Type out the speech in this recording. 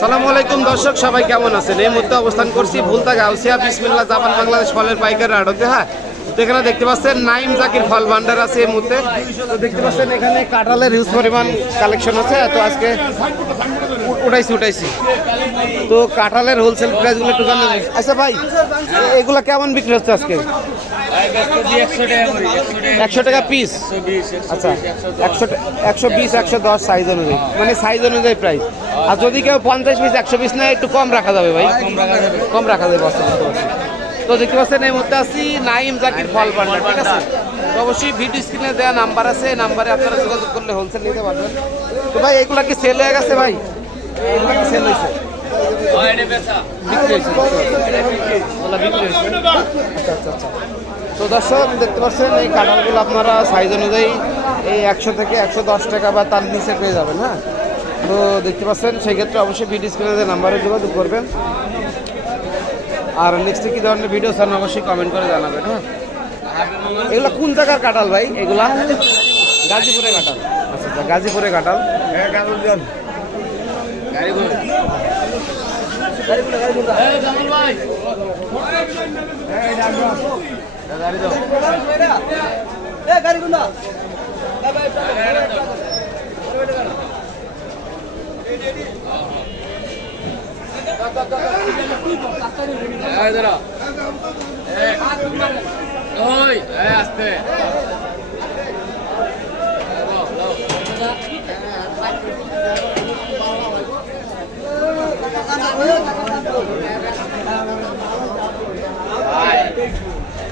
সালামু আলাইকুম দর্শক, সবাই কেমন আছেন? এই মুহূর্তে অবস্থান করছি ভুলতা গাউসিয়া বিসমিল্লা জাপান, বাংলাদেশ ফলের পাইকারি আড়তে হ্যাঁ? এখানে দেখতে পাচ্ছেন নাইম জাকির ফল ভান্ডার আছে এই মুহূর্তে। তো দেখতে পাচ্ছেন এখানে কাঁঠালের হিউজ পরিমাণ কালেকশন আছে। তো আজকে উঠাইছি উঠাইছি। তো কাঁঠালের হোলসেল প্রাইসগুলো একটু জানেন আচ্ছা ভাই, এগুলা কেমন বিক্রি হচ্ছে আজকে? একশো টাকা পিস আচ্ছা একশো একশো বিশ, একশো দশ সাইজ অনুযায়ী। মানে সাইজ অনুযায়ী প্রাইস আর যদি কেউ পঞ্চাশ পিস একশো পিস নেয়, একটু কম রাখা যাবে ভাই। কম রাখা যাবে। তো দেখতে পাচ্ছেন, এই মুহূর্তে আছি নাইম জাকির ফল ভান্ডার, ঠিক আছে? তো অবশ্যই ভিডিও স্ক্রিনে দেওয়া নাম্বার আছে, এই নাম্বারে আপনারা যোগাযোগ করলে হোলসেল নিতে পারবেন। তো ভাই, এগুলা কি সেল হয়ে গেছে ভাই? এগুলা কি সেল হয়েছে? তো দর্শক দেখতে পাচ্ছেন এই কাঁঠালগুলো আপনারা সাইজ অনুযায়ী এই একশো থেকে একশো দশ টাকা বা তার নিচে পেয়ে যাবেন হ্যাঁ? তো দেখতে পাচ্ছেন সেই ক্ষেত্রে অবশ্যই ভিডিও স্ক্রিনে নাম্বারে যোগাযোগ করবেন। আর নেক্সটে কী ধরনের ভিডিও চান অবশ্যই কমেন্ট করে জানাবেন হ্যাঁ? এগুলো কোন জায়গার কাঁঠাল ভাই? এগুলা গাজীপুরে কাঁঠাল। আচ্ছা আচ্ছা গাজীপুরে কাঁঠাল। আস্তে